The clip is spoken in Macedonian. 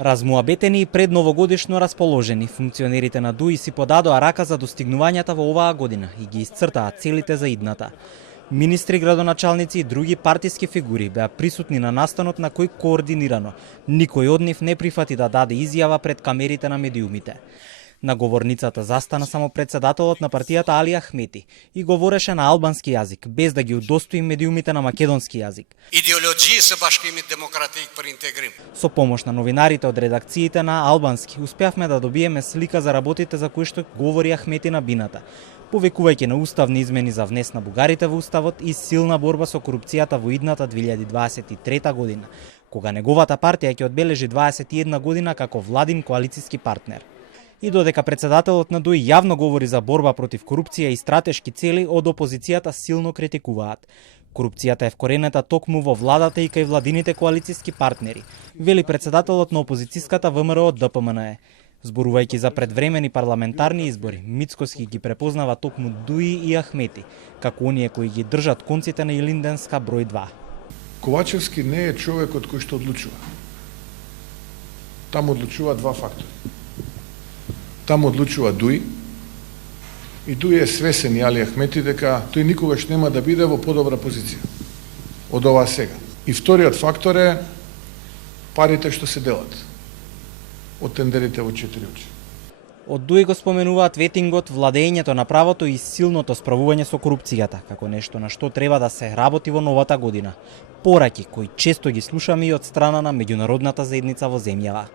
Размуабетени и пред новогодишно расположени, функционерите на ДУИ си подадоа рака за достигнувањата во оваа година и ги исцртаа целите за идната. Министри, градоначалници и други партиски фигури беа присутни на настанот на кој координирано никој од нив не прифати да даде изјава пред камерите на медиумите. На говорницата застана само председателот на партијата Али Ахмети и говореше на албански јазик, без да ги удостои медиумите на македонски јазик. Идеологија се башкимит демократик преинтегрим. Со помош на новинарите од редакциите на албански успеавме да добиеме слика за работите за кои што говори Ахмети на бината, повекувајќи на уставни измени за внес на бугарите во уставот и силна борба со корупцијата во идната 2023 година, кога неговата партија ќе одбележи 21 година како владин коалициски партнер. И додека председателот на ДУИ јавно говори за борба против корупција и стратешки цели, од опозицијата силно критикуваат. Корупцијата е вкоренета токму во владата и кај владините коалициски партнери, вели председателот на опозицијската ВМРО ДПМНЕ. Зборувајќи за предвремени парламентарни избори, Мицкоски ги препознава токму ДУИ и Ахмети, како оние кои ги држат конците на Илинденска број 2. Ковачевски не е човекот кој што одлучува. Таму одлучува два фактори. Таму одлучува ДУИ, и ДУИ е свесен и Али Ахмети дека тој никогаш нема да биде во подобра позиција од ова сега. И вториот фактор е парите што се делат од тендерите во 4 очи. Од ДУИ го споменуваат ветингот, владењето на правото и силното справување со корупцијата, како нешто на што треба да се работи во новата година. Пораки кои често ги слушаме и од страна на меѓународната заедница во земјава.